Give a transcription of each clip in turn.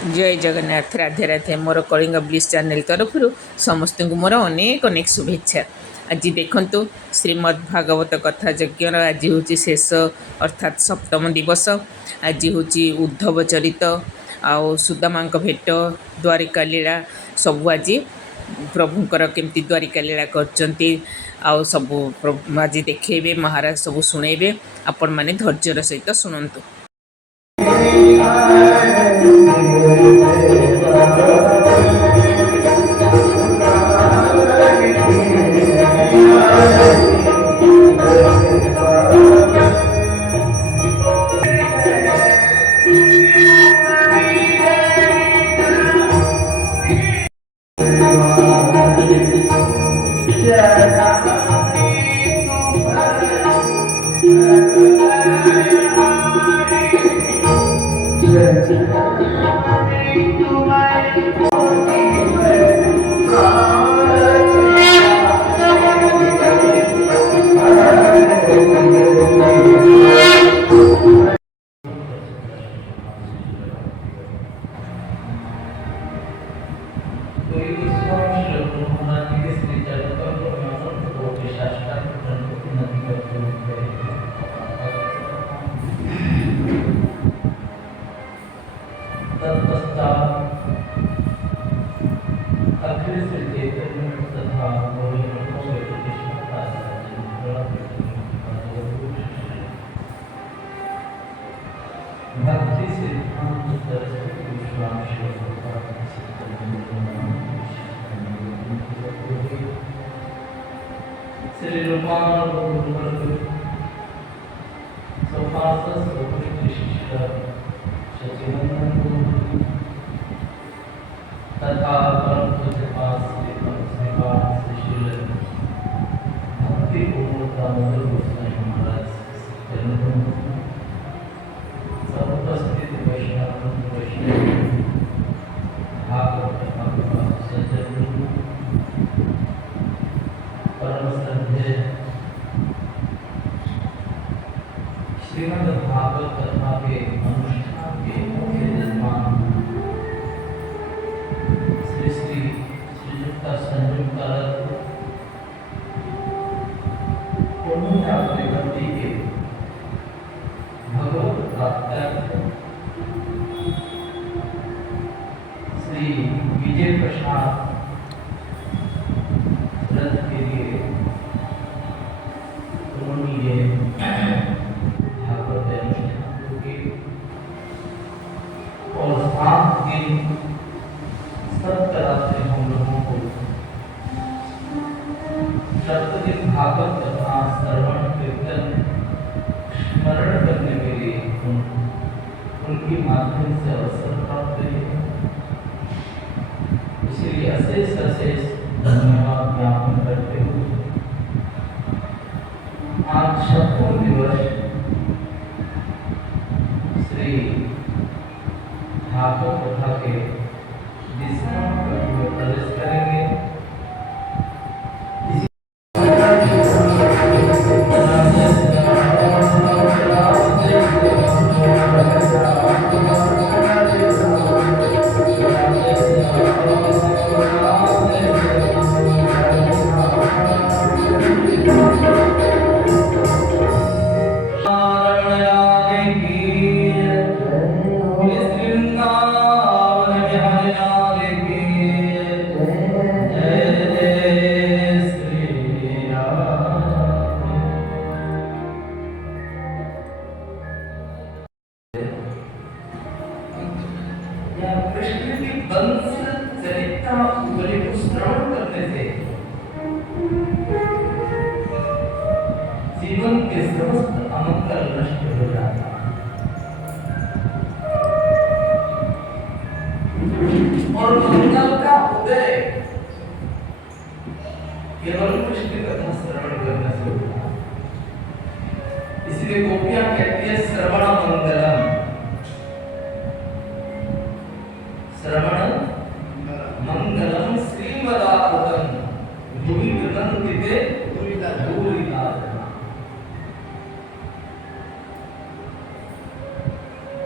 जय जगन्नाथ राधे राधे मोर Kalinga bliss channel तरफ समस्त को मोर अनेक अनेक शुभेच्छा। आज देखु श्रीमद् भागवत कथा यज्ञ आज हूँ शेष अर्थात सप्तम दिवस। आज हूँ उद्धव चरित आउ सुदामा भेट द्वारिका लीला सबू आज प्रभुंर केमती द्वारिका लीला करचंती आउ सबू आज देखेबे महाराज सबू शुणेबे आपण माने धैर्यर सहित शुणु।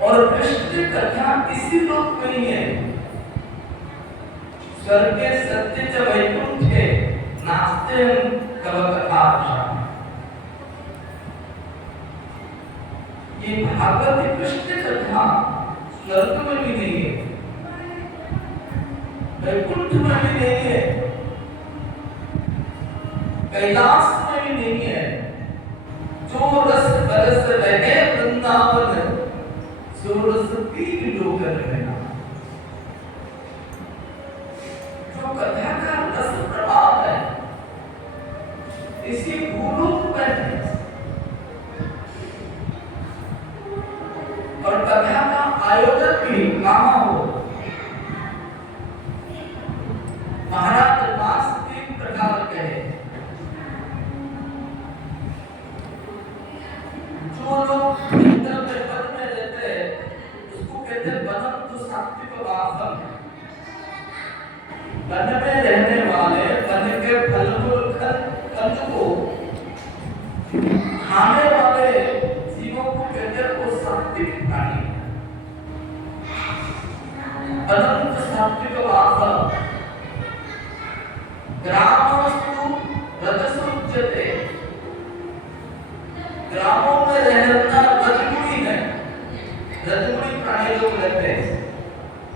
और कृष्ण की कथा इसी लोक में ही है। स्वर्गे सत्य च वैकुंठे नास्ते कव कथा। ये भागवत कृष्ण कथा स्वर्ग में भी नहीं है, वैकुंठ में भी नहीं है, कैलाश में भी नहीं है। जो रस बरस रहे वृंदावन, सो रस तीन लोक में। जो कथा का रस प्रभाव है इसी भूलोक में है, और कथा का आयोजन भी कहाँ हो। महाराज मास 3 प्रकार के हैं। जो लोग इंद्र में वन में रहते हैं उसको कहते हैं वनम तो सात्विक वासम। वन में रहने वाले वन के फल को खाने वाले जीवों को कहते हैं वो सात्विक प्राणी। वनम तो सात्विक वासम। ग्रामस्तु रजसुच्यते। ग्रामों में रहना रजगुणी है, रजगुणी प्राणी लोग रहते हैं,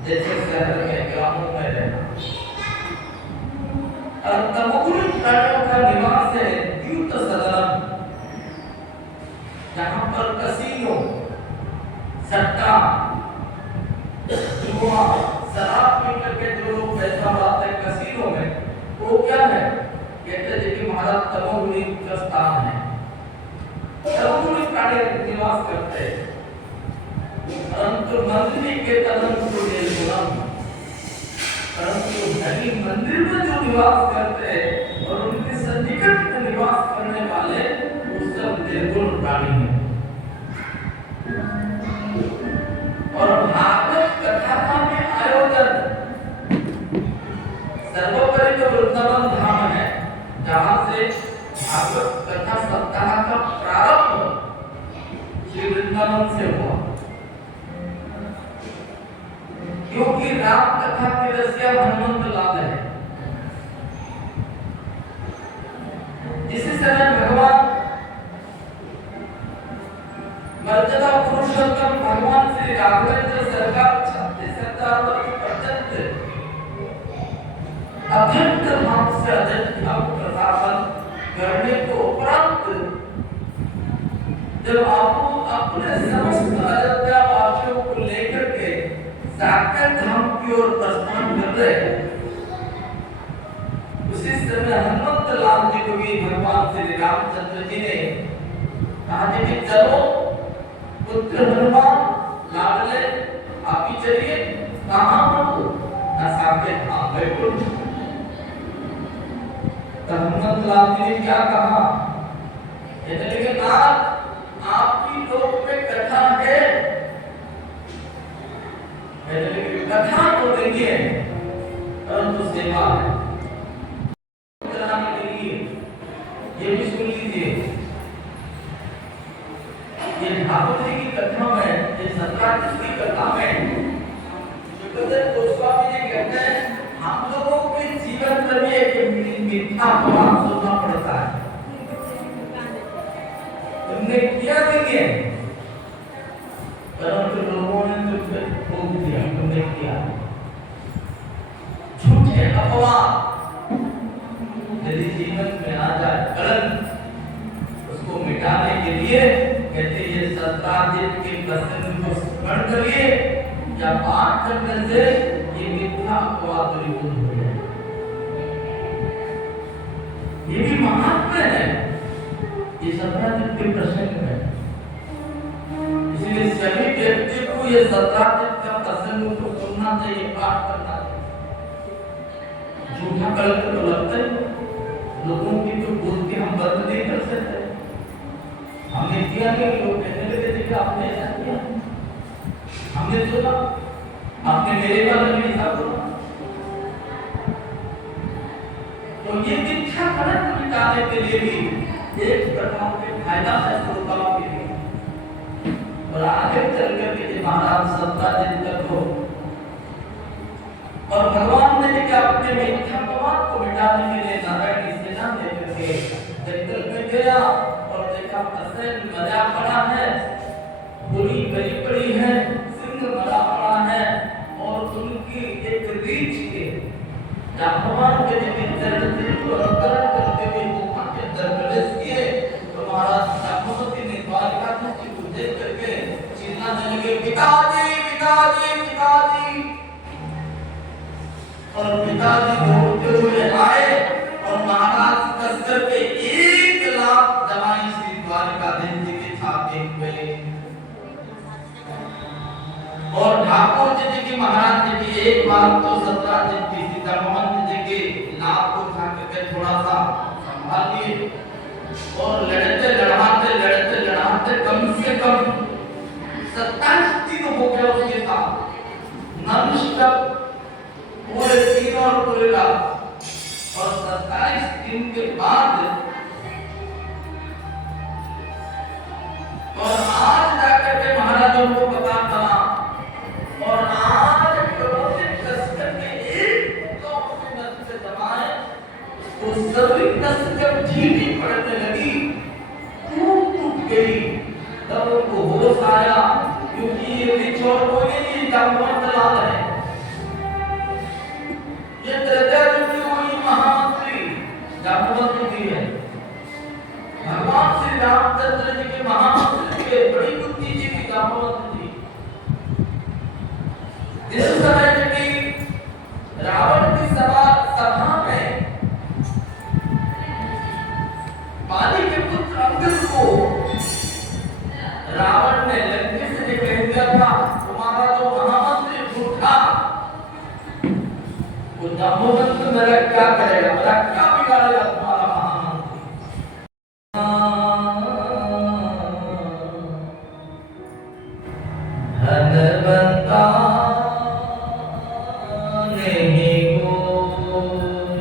जैसे शहर में ग्रामों में रहना। और तमोगुणी प्राणियों का निवास है द्यूत सदनम, जहाँ पर कसीनो, सट्टा, जुआ, शराब पी करके जो लोग पैसा उड़ाते हैं कसीनो में, वो क्या है? कहते हैं कि महाराज तमोगुणी का स्थान है। तमोगुणी प्राणी निवास करते हैं। परंतु मंदिर के तदंतु निर्गुणम, परंतु धनी मंदिर में जो निवास करते हैं और उनके सन्निकट में निवास करने वाले वो सब निर्गुण प्राणी हैं। और भागवत कथा का भी आयोजन सर्वोपरि तो वृंदावन धाम है, जहाँ से भागवत कथा सप्ताह का प्रारंभ श्री वृंदावन से हुआ। क्योंकि राम कथा के रसिया हनुमंत लाल है। इसी समय भगवान मर्यादा पुरुषोत्तम भगवान श्री राघवेंद्र सरकार 36,000 वर्ष पर्यंत अखंड भाव से अयोध्या प्रशासन करने को उपरांत जब आप अपने समस्त अयोध्या वासियों को लेकर के साकेत धाम की ओर प्रस्थान कर रहे, उसी समय हनुमंत लाल जी को भी भगवान श्री रामचंद्र जी ने कहा कि चलो पुत्र हनुमान लाडले आप ही चलिए। कहाँ हो? साकेत धाम वैकुंठ। हनुमंत लाल जी ने क्या कहा? कहते नाथ आपकी लोक में कथा है, कथा तो नहीं है परंतु सेवा है। ये भी सुन लीजिए, ये भागवत जी की कथा में, ये सत्राजित की कथा में गोस्वामी जी कहते हैं हम लोगों के जीवन में भी एक मिथ्या अपवाद सुनना पड़ता है। तुमने किया नहीं है, परंतु लोगों ने तुमसे भोग दिया, तुमने किया। झूठे अपवाद यदि जीवन में आ जाए कलंक, उसको मिटाने के लिए कहते ये सत्राजित के प्रसंग को स्मरण करिए या पाठ करने से ये मिथ्या अपवाद दूर हो जाए। ये भी महात्मा है, ये सत्राजित के प्रसंग है। इसलिए सभी व्यक्ति को ये सत्राजित का प्रसंग को सुनना चाहिए, पाठ करना चाहिए। झूठा कलंक तो लगता है, लोगों की तो बोल के हम बंद नहीं कर सकते। हमने किया कि लोग कहने लगे कि आपने ऐसा किया, हमने सुना, आपने मेरे बारे में ऐसा बोला। तो ये मिथ्या कलंक मिटाने के लिए भी एक प्रकार के फायदा है श्रोताओं के लिए। और आगे चल करके महाराज सत्ताजित तक हो और भगवान ने क्या अपने से मजा पड़ा है, गोली गली पड़ी है, सिंह मरा पड़ा है और उनकी एक रीछ के भगवान के चरण से अनुकरण करते हुए गुफा के अंदर प्रवेश किए तो महाराज जाम्बवती ने द्वारिका जी को देख करके चिल्लाने लगे, पिताजी पिताजी पिताजी। और पिताजी दौड़ते हुए आए और महाराज कसकर के 1 लाख दवाई श्री द्वारिकाधीश जी के छाते हुए और ठाकुर जी की महाराज जी की एक बार तो 17 दिन की सीता मोहन जी के नाक को उठा करके थोड़ा सा संभाल लिए और लड़ते लड़ाते कम से कम 27 दिन हो गया उसके साथ नॉन स्टॉप पूरे 3 और पूरे रात। और 27 दिन के बाद और आज जाकर के महाराजों को पता चला और आज प्रबोधित कसकर के एक तो अपने नस से दबाए वो सभी नस जब ढीली पड़ने लगी टूट गई तब उनको होश आया क्योंकि ये बिछोड़ कोई नहीं जामुन दलाल है, ये त्रेता युग की वही महामंत्री जामुन है। भगवान श्री रामचंद्र जी के महामंत्री के बड़ी बुद्धि जी की जामुन थी। जिस समय की रावण की सभा में बाली के पुत्र अंगद को रावण ने लंकेश ने कह दिया था तुम्हारा जो महामंत्री झूठा वो जाम्बवंत मेरा क्या करेगा, मेरा क्या बिगाड़ेगा तुम्हारा महामंत्री। धनवंता नहीं कोई,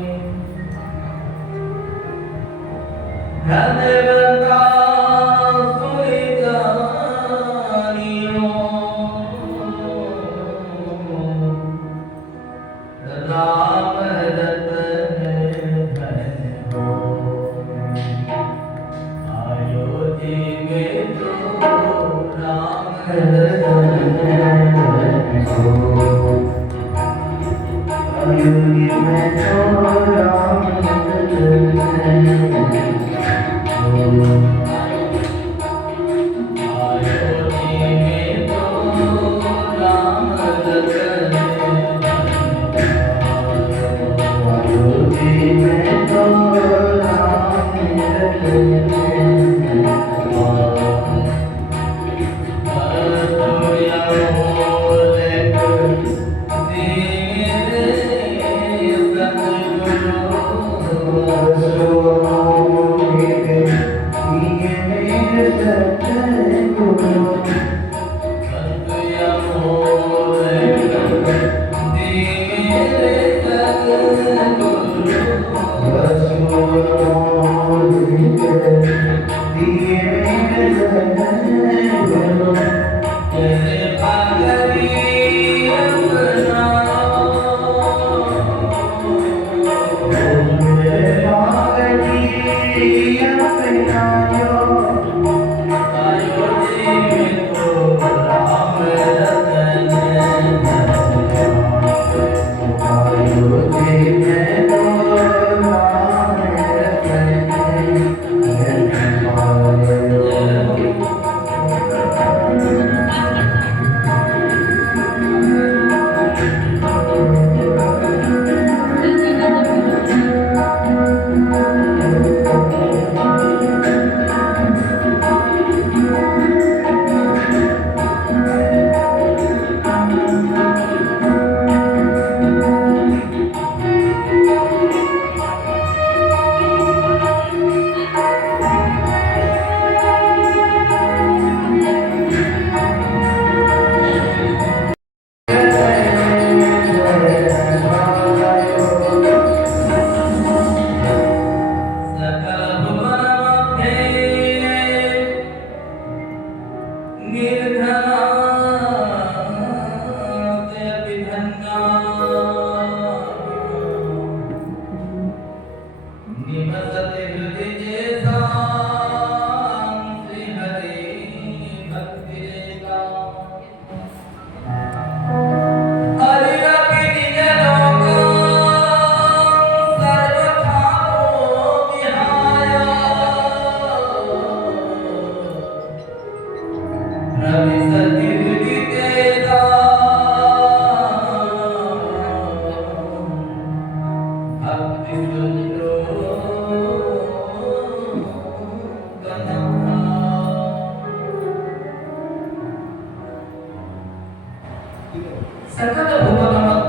धनवंता सोई जानियो, राम रतन धन हो, अयोध्या में तो राम रतन धन हो, अयोध्या में तो राम रतन धन हो।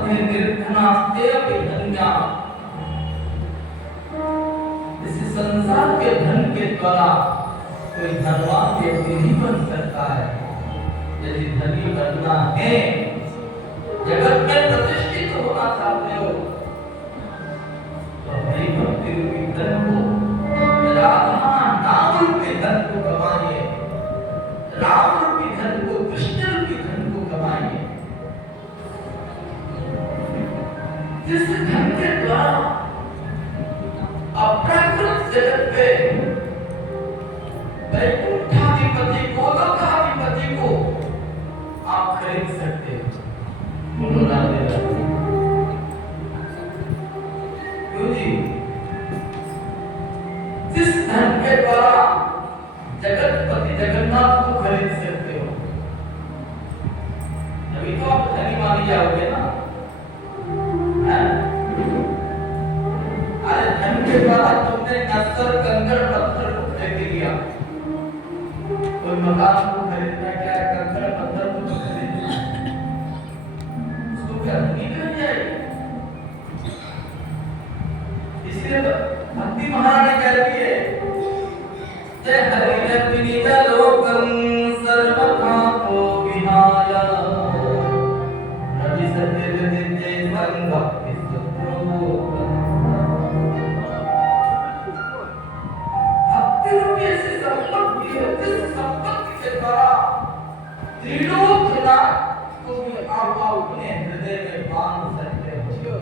अपने निर्धनास्ते अपने धन्या, इस संसार के धन के द्वारा कोई धनवान व्यक्ति नहीं बन सकता है। यदि धनी बनना है, जगत में प्रतिष्ठित होना चाहते हो, तो हरि भक्ति रूपी धन को, राधा नाम रूपी धन को कमाइए, राम रूपी धन को, कृष्ण रूपी धन को कमाइए। जिस धन के द्वारा अप्राकृत जगत पे वैकुंठाधिपति गोलोकाधिपति को आप खरीद सकते हो। बोलो राधे राधे। क्यों जी? जिस धन के द्वारा जगतपति जगन्नाथ को खरीद सकते हो, तभी तो आप धनी मानी जाओगे ना। अरे धन के द्वारा तुमने नस्तर कंकड़ पत्थर को खरीद लिया। कोई मकान को खरीदना क्या है, कंकड़ पत्थर को तो खरीदना है, उसको क्या धनी कहा जाएगा? इसलिए भक्ति महारानी कहती है, जय हरि विनीत लोकं सर्वपापो विहाय, रवि सत्य नित्य संभक्ति सुत्रो। भक्ति रूपी ऐसी संपत्ति है, जिस संपत्ति के द्वारा त्रिलोकनाथ को भी आप अपने हृदय में बांध सकते हो।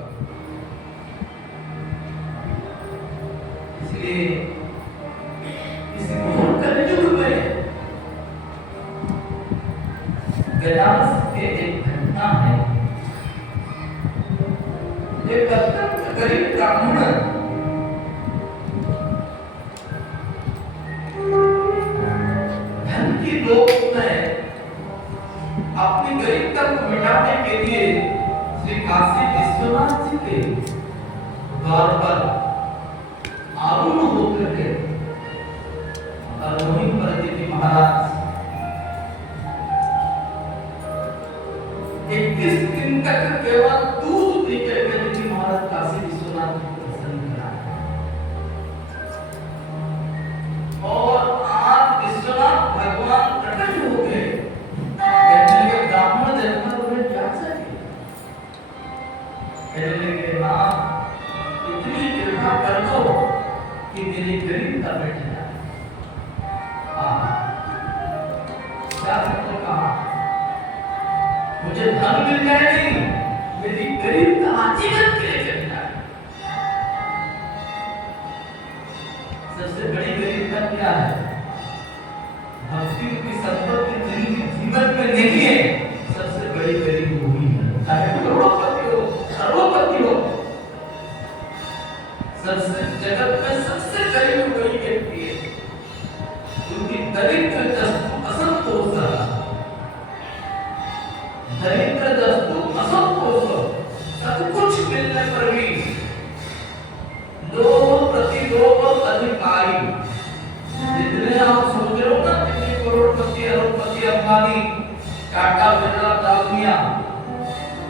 इसलिए इस घोर कलयुग में वेदांत के एक घटना है। एक अत्यंत गरीब ब्राह्मण धन की लोभ में अपनी गरीबता को मिटाने के लिए श्री काशी विश्वनाथ जी के द्वार पर आरूढ़ होकर के और वहीं पर जी महाराज 21 दिन तक केवल दूध पीकर के जी महाराज काशी विश्वनाथ को प्रसन्न कराए। और आज विश्वनाथ भगवान प्रकट हो गए। कहने लगे ब्राह्मण जनता तुम्हें क्या चाहिए? कहने लगे नाथ इतनी कृपा कर दो कि मेरी गरीबता मिट जाए। क्या तुमने कहा? मुझे धन मिल जाए नहीं, मेरी गरीबता आजीवन के लिए मिट जाए। सबसे बड़ी गरीबता क्या है? भक्ति की संपत्ति जिनकी जीवन में नहीं है, सबसे बड़ी गरीब वही है। चाहे करोड़पति हो, करोड़पति हो, सबसे जगत में सबसे गरीब वही व्यक्ति है क्योंकि दरिद्र जस्तु असंतोष, दरिद्र जस्तु असंतोष, सब कुछ मिलने पर भी लोभ प्रतिलोभ अधिकारी। जितने आप सोच रहे हो ना, जितने करोड़पति अरबपति अंबानी टाटा बिरला दालमिया,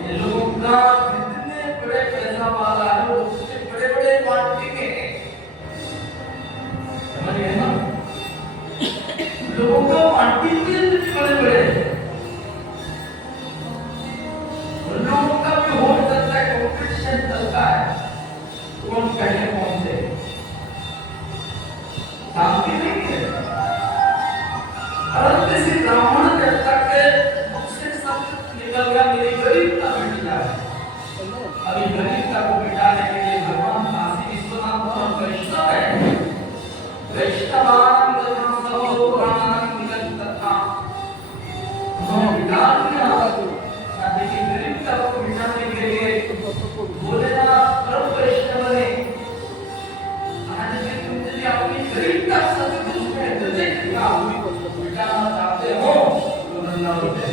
इन लोगों का जितने बड़े पैसा वाला है वो उससे बड़े बड़े पार्टी के हैं। समझ गए ना? लोगों का पार्टी भी इतने बड़े बड़े हैं। उन लोगों का भी हो सकता है, कॉम्पिटिशन चलता है कौन पहले पहुंचे। शांति नहीं है। परंतु इसी ब्राह्मण जनता के मुख से शब्द निकल गया, मेरी गरीबता मिट जाए। अभी गरीबता को मिटाने के लिए भगवान काशी विश्वनाथ और वैष्णव है। वैष्णवान तथा सर्वोपराणान निकट तथा उन्होंने विकार किया। देखिए गरीबता को मिटाने के लिए भोलेनाथ परम वैष्णव ने अपनी गरीबता सदगुरु में हृदय किया मिटाना चाहते हो तो वृंदावन में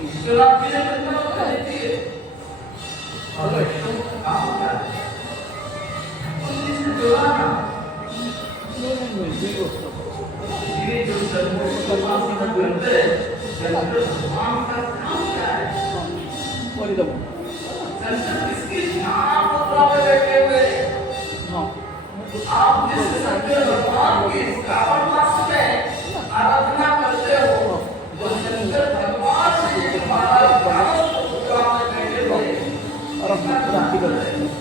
विश्वनाथ जी ने वृंदावन में देती है और वैष्णव काम क्या है उन्हीं से जोड़ाना। ये जो सदगुरु भगवान से करते हैं, भगवान का काम क्या है? शरीरम। संत किसकी ध्यान मुद्रा में बैठे हुए हाँ आप जिस शंकर भगवान की श्रावण मास में आराधना करते हो वो शंकर भगवान जी के महाराज ध्यान मुद्रा में बैठे हुए और अब रात्रि करते हैं।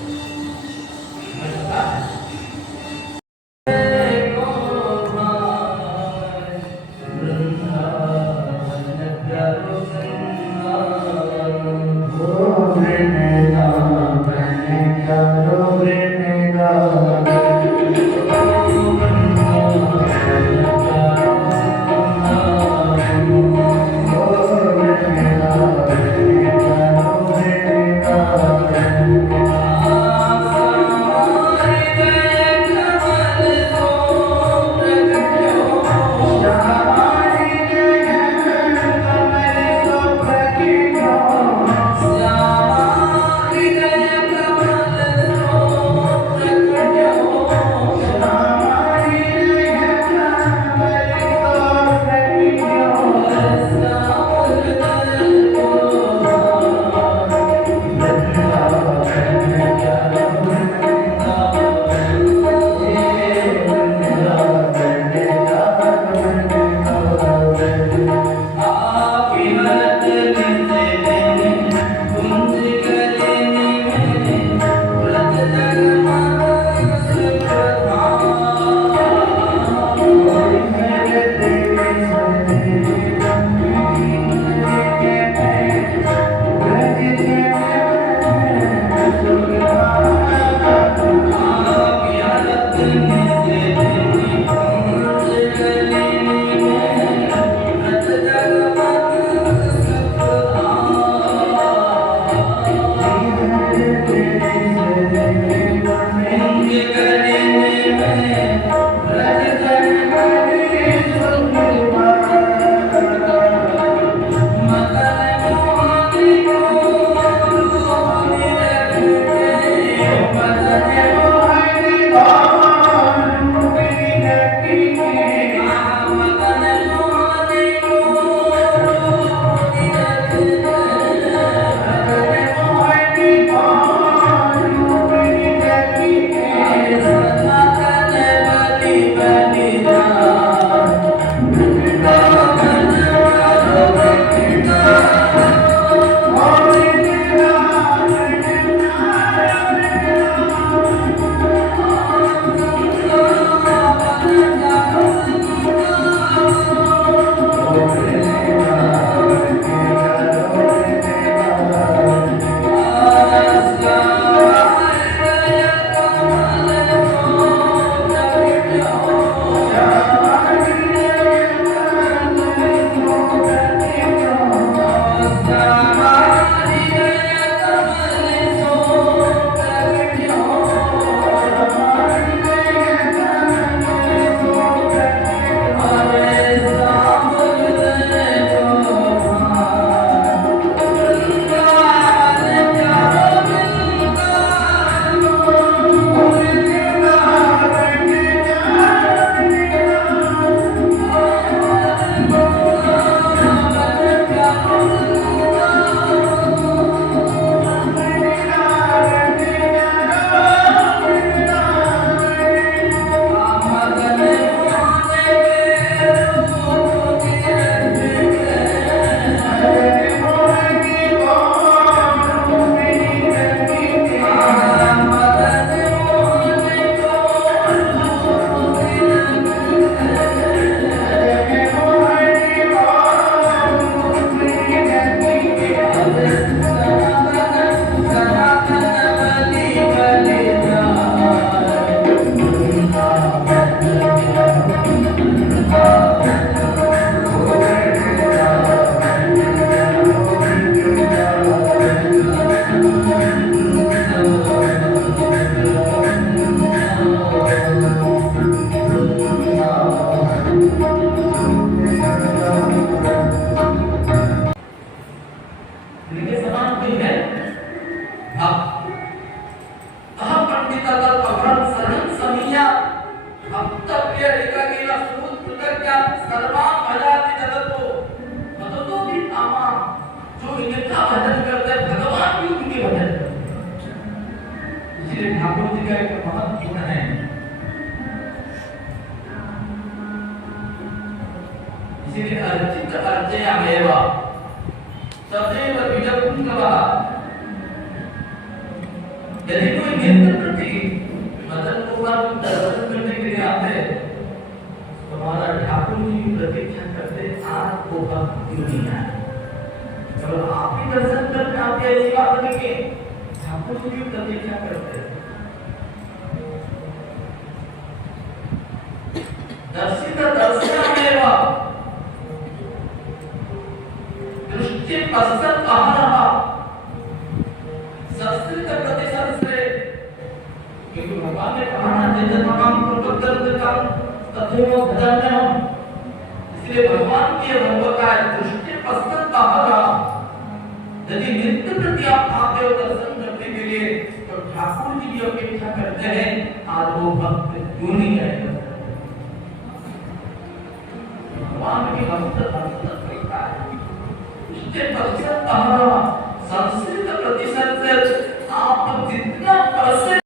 जो इनका भजन करते भगवान ठाकुर जी का एक महत्व गुण है, इसीलिए अर्चित अर्चयामेव सदैव विजयपुंगवः। यदि कोई नित्य प्रति मदन कुमार को दर्शन करने के लिए आते तो हमारा ठाकुर जी की प्रतीक्षा करते, आज वो भक्त क्यों नहीं आए। चलो आप ही दर्शन करने आते हैं, ऐसी बात नहीं कि ठाकुर जी की प्रतीक्षा करते। दर्शित दर्शयामेव दृष्टि पश्चात अहरः। संस्कृत प्रतिशत से, क्योंकि भगवान ने कहा ना जैसे भगवान पूर्वोत्तर तथैव भजाम्यहम्, इसलिए भगवान की भगवत का दृष्टि पश्चात अहरः। यदि नित्य प्रति आप आते हो दर्शन करने के लिए तो ठाकुर जी की अपेक्षा करते हैं, आज वो भक्त क्यों नहीं आए। भगवान की भक्त करता है, उसके पश्चात अहरः। संस्कृत प्रतिशत से आप जितना परसेंट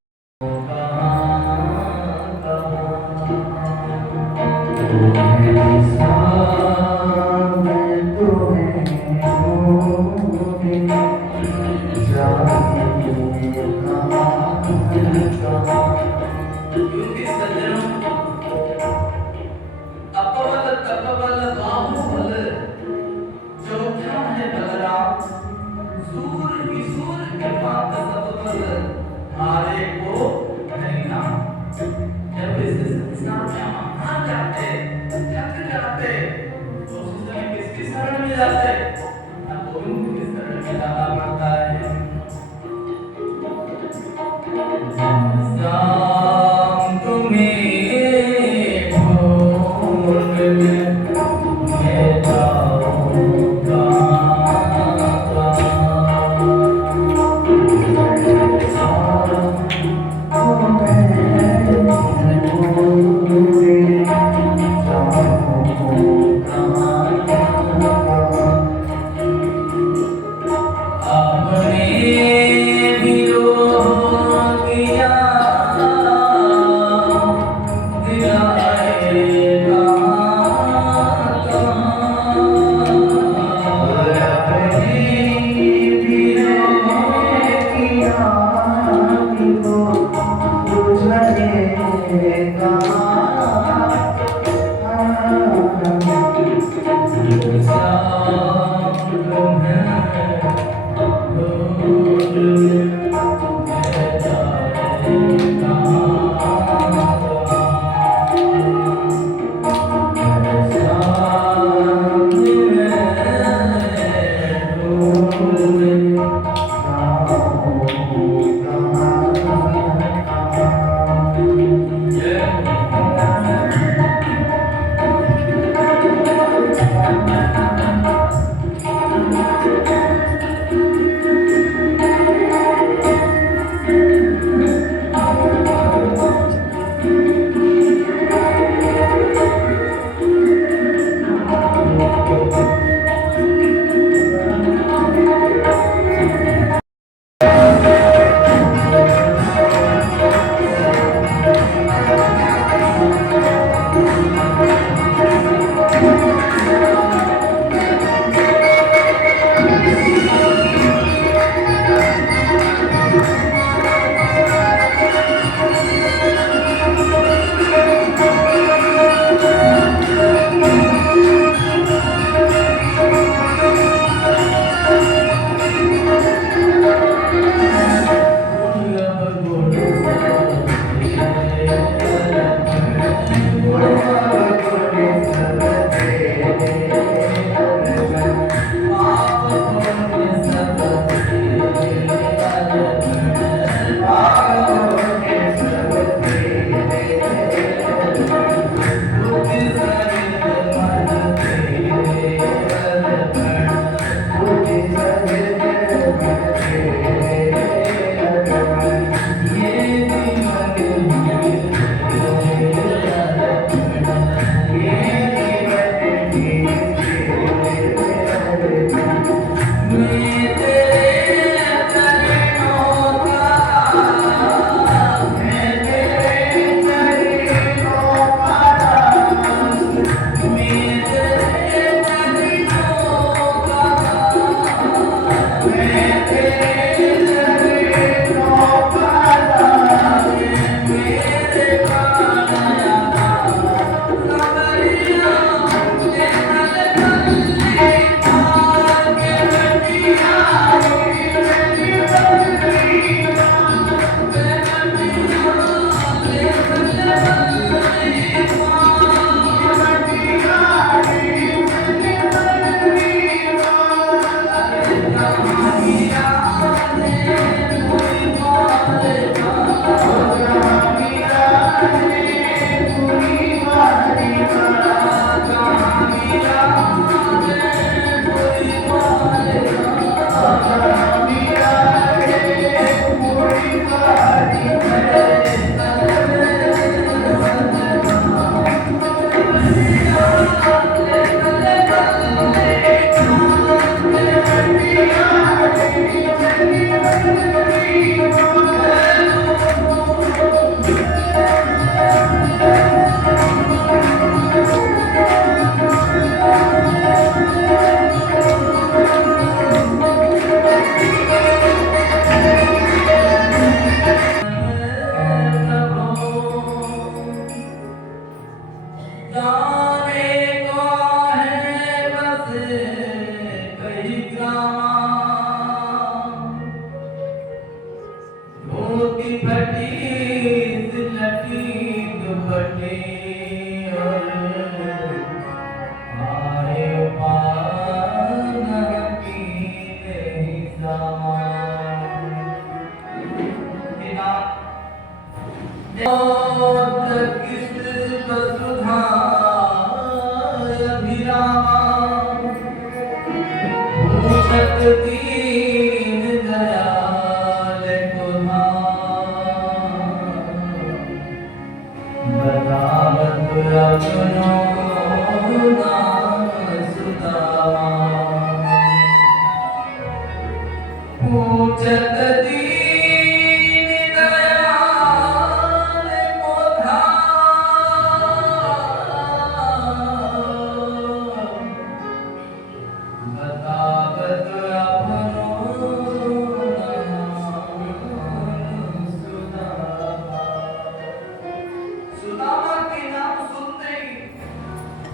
सुदामा के नाम सुनते ही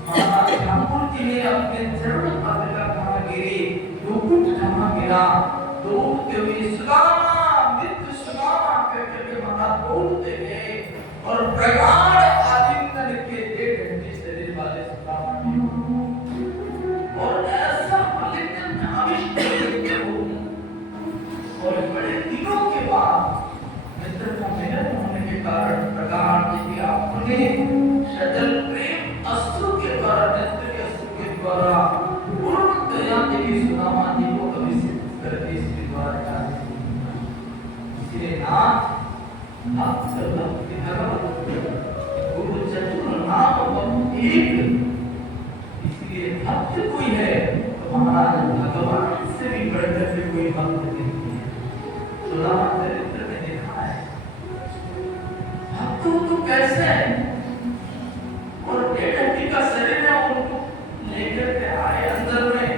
महाराज ठाकुर जी ने अपने चरण पद का कहा गिरी मुकुट जमा गिरा दौड़ते हुए सुदामा मित्र सुदामा करके महाराज दौड़ते गए और प्रगाढ़ आलिंगन के 1.5 घंटे शरीर वाले सुदामा ने और ऐसा आलिंगन अविष्ट और बड़े दिनों के बाद मित्र का मिलन होने के कारण प्रगाढ़ जी आपने सजल प्रेम अश्रु के द्वारा नेत्र के अश्रु के द्वारा पूर्ण दया देवी सुदामा जी को अभिषेक करके इसके द्वारा जाने इसलिए नाथ भक्त भक्ति भगवत गुरु चतुर नाम बहुत एक इसलिए भक्त कोई है तो महाराज भगवान से भी बढ़कर के कोई भक्त नहीं है सुदामा चरित्र में देखा है भक्तों तो कैसे है और 1.5 घंटे का शरीर है उनको लेकर के आए अंदर में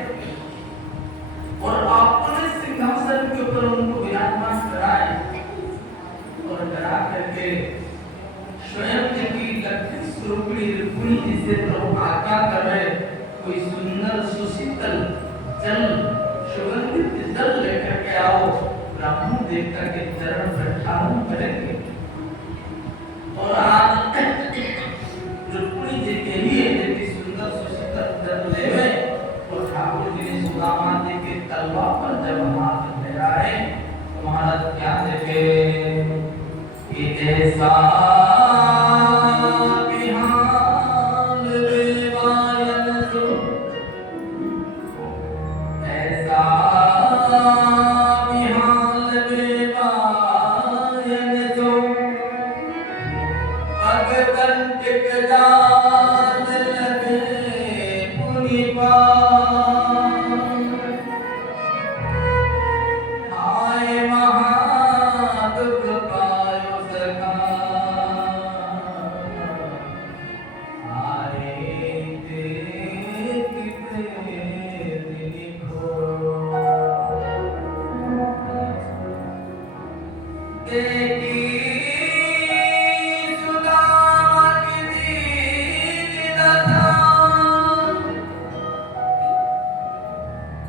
और अपने सिंहासन के ऊपर उनको विराजमान कराए और करा करके स्वयं की लक्ष्मी स्वरूपिणी रुक्मिणी जी से प्रभु आज्ञा कर रहे कोई सुंदर सुशीतल जल सुगंधित जल लेकर के आओ ब्राह्मण देवता के चरण प्रक्षालन करेंगे और आज रुक्मिणी जी के लिए यदि सुंदर सुशीतल जल लेवे तो ठाकुर जी ने सुदामा जी के तलवा पर जब हाथ लगाए तो महाराज क्या देखे कि ऐसा बिहान देवायन सो ऐसा बिहान देवायन देखी सुदामा की दीनता,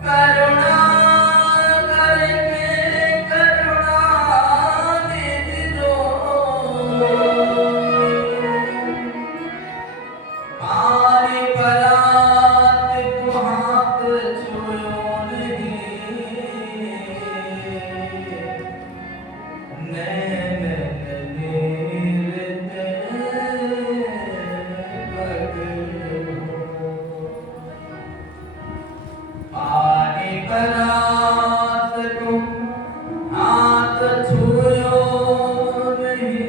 करुणा करके करुणा निधि दो, पानी परात को हाथ छुयो नहीं, नैन नीर ते पकड़ो, पानी परात को हाथ छुयो नहीं,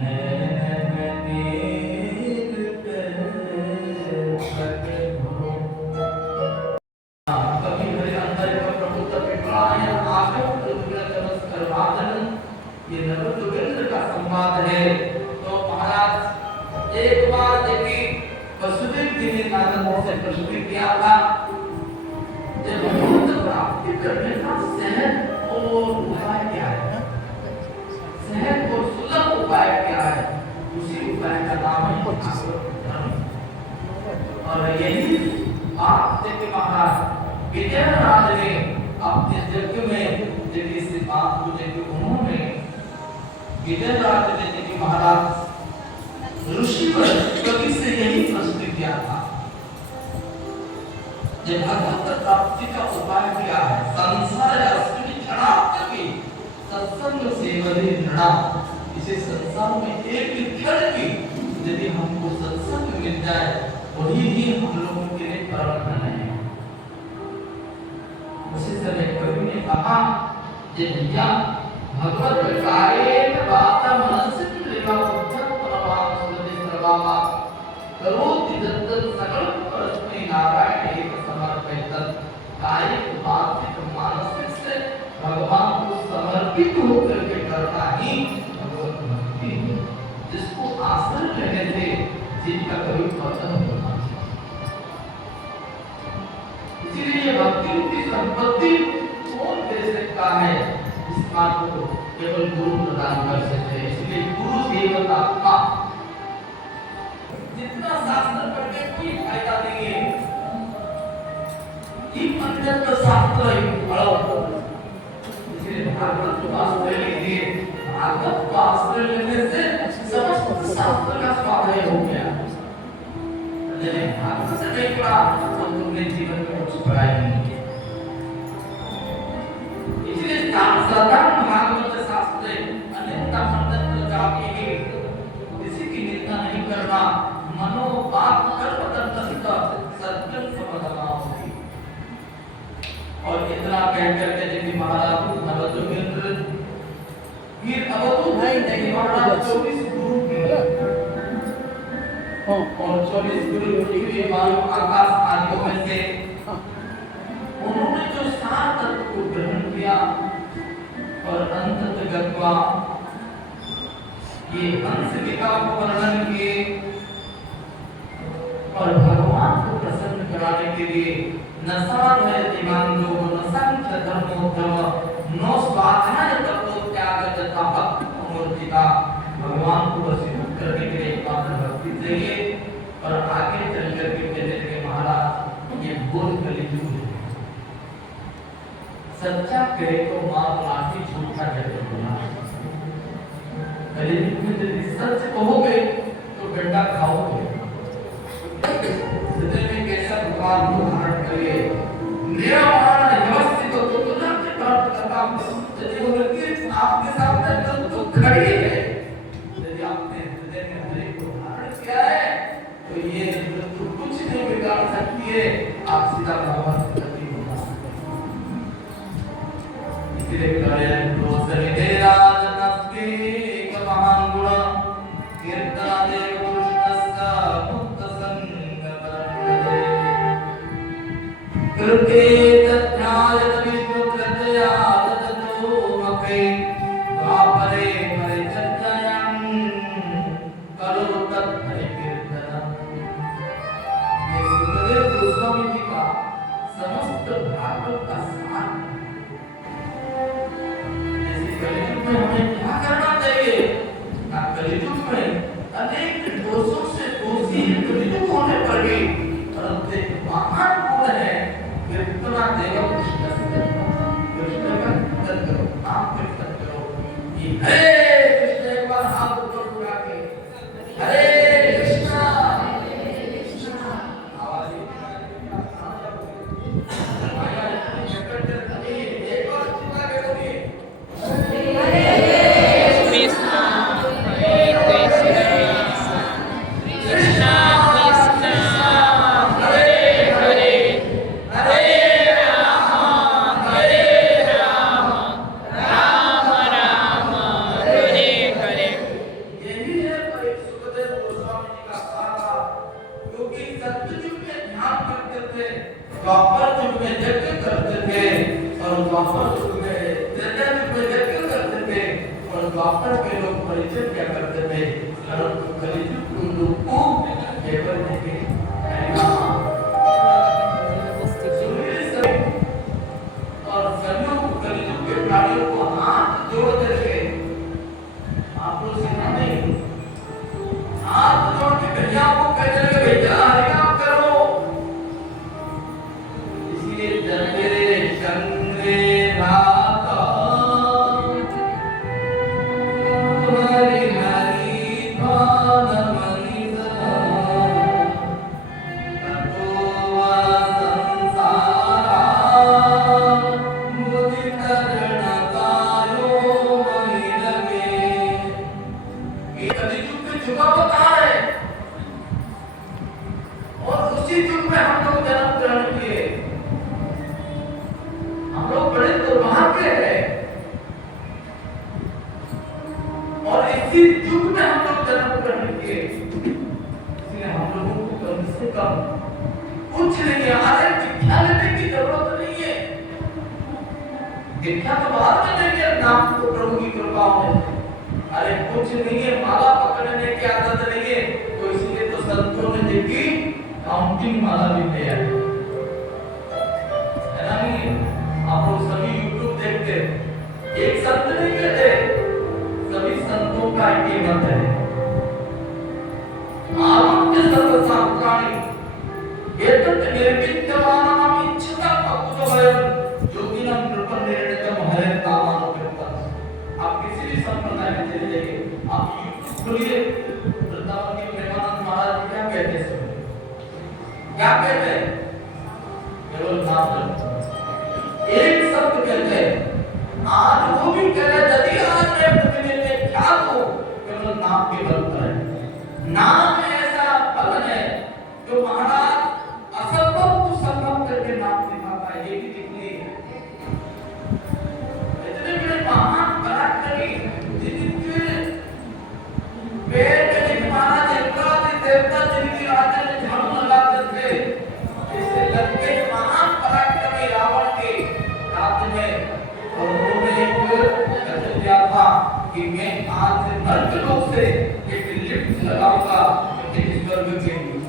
नैन नीर ते पकड़ो। कभी मेरे अंदर का प्रभुत्व पिपलायन आशय नमस्कार वादन, ये नवजुगेंद्र का संवाद है। तो महाराज एक बार देखी वसुदेव जी ने नारद से प्रश्न किया था, जब भगवत प्राप्ति करने का सहज और उपाय क्या है, सहज और सुलभ उपाय क्या है, उसी उपाय का नाम है भागवत धर्म। और यही बात देखिए महाराज विजयराज ने अपने यज्ञ में देखिए इस बात को देखिए उन्होंने विजयराज ने देखिए महाराज ऋषि पर कवि से यही प्रश्न किया था, जब भगवत प्राप्ति का उपाय क्या है, संसार अस्मिन् क्षणात्मकि सत्संग सेवने नृणाम्, इसे संसार में एक क्षण की यदि हमको सत्संग मिल जाए वही ही हम लोगों के लिए परम धन है। उसी समय कवि ने कहा जे भैया भगवत कायेन वाचा मनस्य लेवा बुद्धं परमां सुरति सर्वामा करोति दत्तं सकल परस्मै नारायण एक समर्पितं, कायिक वाचिक मानसिक से भगवान को समर्पित होकर के करना ही भगवत भक्ति है, जिसको आश्रय लेने से जिनका कभी पतन होना। इसीलिए भक्ति रूपी संपत्ति कौन दे सकता है, इस बात को केवल गुरु प्रदान कर सकते हैं। इसलिए गुरु देवतात्मा, जितना शास्त्र पढ़ के कोई फायदा नहीं है, ये पंडित शास्त्र ही पढ़ो। इसलिए भागवत को आश्रय लीजिए, भागवत को आश्रय लेने से समस्त शास्त्र का स्वाध्याय हो गया। भागवत से नहीं पढ़ा तो तुमने जीवन में कुछ पढ़ा ही नहीं किया। इसलिए साधारण भागवत शास्त्र अन्यथा मंत्र जाति की किसी की निंदा नहीं करना, मनो बात कर्म तंत्र सत्यम समझना होगी। और इतना कह करके देखिए महाराज नवजुगेंद्र फिर अवधूत देखिए महाराज 24 गुरु और 24 गुरु की मालूम आकाश आदियों में से उन्होंने जो 7 तत्व को ग्रहण किया और अंततः गत्वा ये हंसिका को वर्णन किए और भगवान को प्रसन्न कराने के लिए न साधय दिमांगो न संख्य धर्मोद्धम न स्वाध्याय तपोत्याग तथा भक्ति मूर्तिका, भगवान को वशीभूत करने के लिए एकमात्र भक्ति चाहिए। और आगे चल करके कहते हैं महाराज ये बोल कलियुग है, सच्चा कहे तो मार लाठी झूठा जगत बोला। कलियुग में यदि सच कहोगे तो गड्ढा खाओगे। हृदय में कैसा भगवान को धारण करिए, मेरा मानना व्यवस्थित हो तो तुरंत प्राप्त करता हूं। यदि वो लड़की आपके सामने तो खड़ी है, यदि आपने हृदय में हरि को धारण किया है तो ये तो कुछ नहीं बिगाड़ सकती है, आप सीधा भगवान के प्रति होगा। इसलिए कहे दोसरे राजनस्ति महान गुण कीर्तनादेव कृष्णस्य मुक्त संग वर्तते, कृते तज्ञायत विष्णु कृतया ततो मखे द्वापरे परिचर्यां करो तत् हरि कीर्तनम्। ये सुखदेव गोस्वामी जी का समस्त भागवत का सार जैसे कलयुग में हमें क्या करना चाहिए ना कलयुग में अनेक दोषों से दोषी कलयुग होने पर भी परंतु एक महान गुण है कृष्णा देव कृष्ण का कीर्तन करो नाम कीर्तन करो कि हरे कृष्ण एक बार हाथ ऊपर उठा के हरे कृष्णा आवाज एक बार चिल्ला के बोलिए कृष्ण हरे कृष्ण कृष्ण कृष्ण हरे हरे हरे राम राम राम हरे हरे। यही है भाई सुखदेव गोस्वामी जी का सारा क्योंकि सतयुग में ध्यान करते थे द्वापर युग में यज्ञ करते थे और द्वापर युग में त्रेता युग में यज्ञ करते थे और द्वापर के लोग परिचय क्या करते थे परंतु कलयुग के लोग को केवल नहीं और कलयुग के प्राणियों को हाथ जोड़ करके आप लोग सुना नहीं हाथ जोड़ के भैया को कहने लगे भैया हरिनाम करो इसलिए जगरे चंद्रे नाथा हरि हरि भान मनिदा ततो संसारा मुदि करण कायो महि लगे ये कलयुग में जुगा होता है और उसी युग में हम लोग जन्म ग्रहण किए हम लोग बड़े दुर्भाग्य हैं और इसी युग में हम लोग जन्म ग्रहण किए इसलिए हम लोगों को कम से कम कुछ नहीं है अरे दीक्षा लेने की जरूरत नहीं है दीक्षा तो बाद में लेंगे नाम तो प्रभु की कृपा में अरे कुछ नहीं है माला पकड़ने की आदत नहीं है तो इसलिए तो संतों ने देखी काउंटिंग माला भी ले आए है ना नहीं आप लोग सभी YouTube देखते एक संत नहीं कहते सभी संतों का एक मत है आरोग्य सर्व सांप्राणी एतत् निर्विद्यमानाम इच्छता पकुजभयं योगिनां कृपण निर्णयम हरे कामानो कृतं आप किसी भी संप्रदाय में चले जाइए आप YouTube खोलिए वृंदावन के प्रेमानंद महाराज जी क्या कहते हैं क्या कहते हैं केवल नाम एक शब्द कहते हैं आज वो भी कह रहे यदि आज मैं पृथ्वी में क्या हूं केवल नाम के बल पर है नाम ऐसा बल है जो महाराज असंभव को संभव करके नाम दिखाता है ये भी दिखनी है इतने बड़े महान पराक्रमी जिनके पेड़ में जिन महाराज इंद्रादि देवता जिनकी राज्य में झाड़ू लगाते थे इससे लड़के महान पराक्रमी रावण के राज्य में और उन्होंने एक वचन दिया था कि मैं आज से नर्क लोक से एक लिफ्ट लगाऊंगा एक स्वर्ग के लिए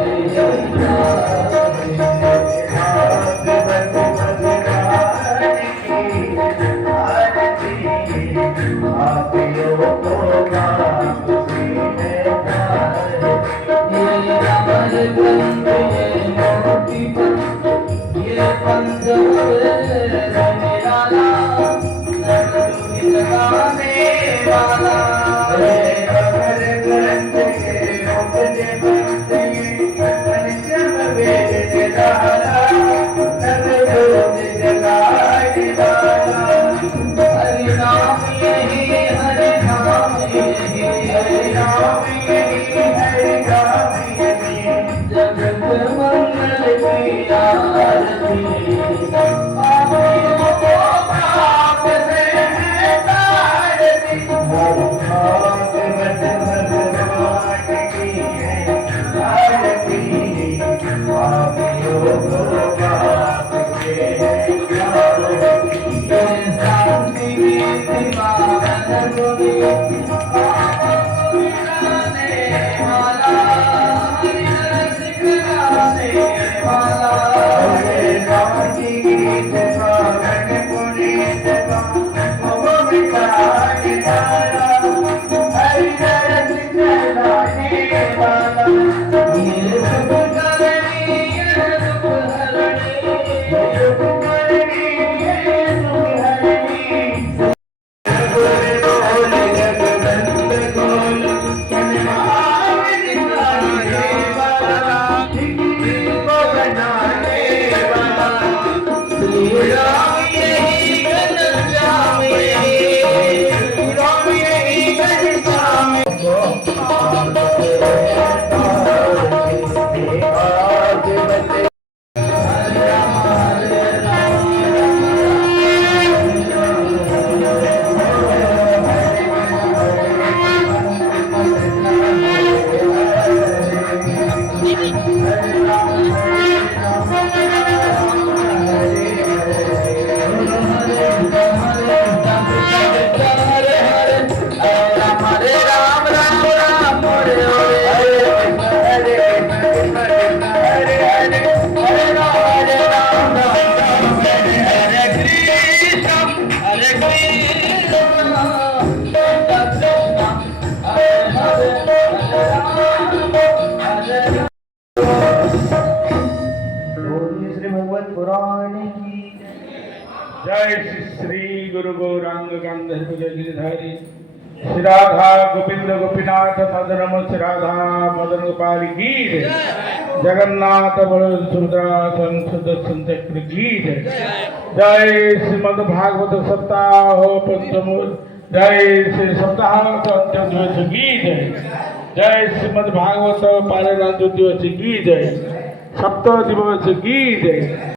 Thank you. जगत मंगल की आरती पापियों को पाप से है तारती शांति की पावन गुणी जय श्री गुरु गौरांग गांधर्व गिरिधारी श्री राधा गोविंद गोपीनाथ मदन श्री राधा मदन गोपाल की जय। जगन्नाथ बलदेव सुभद्रा सुदर्शन चक्र की जय। जय श्रीमद् भागवत सप्ताह पंचम जय श्री सप्ताह अंतिम दिवस की जय। जय श्रीमद् भागवत पारायण दिवस की जय। सप्त दिवस की जय।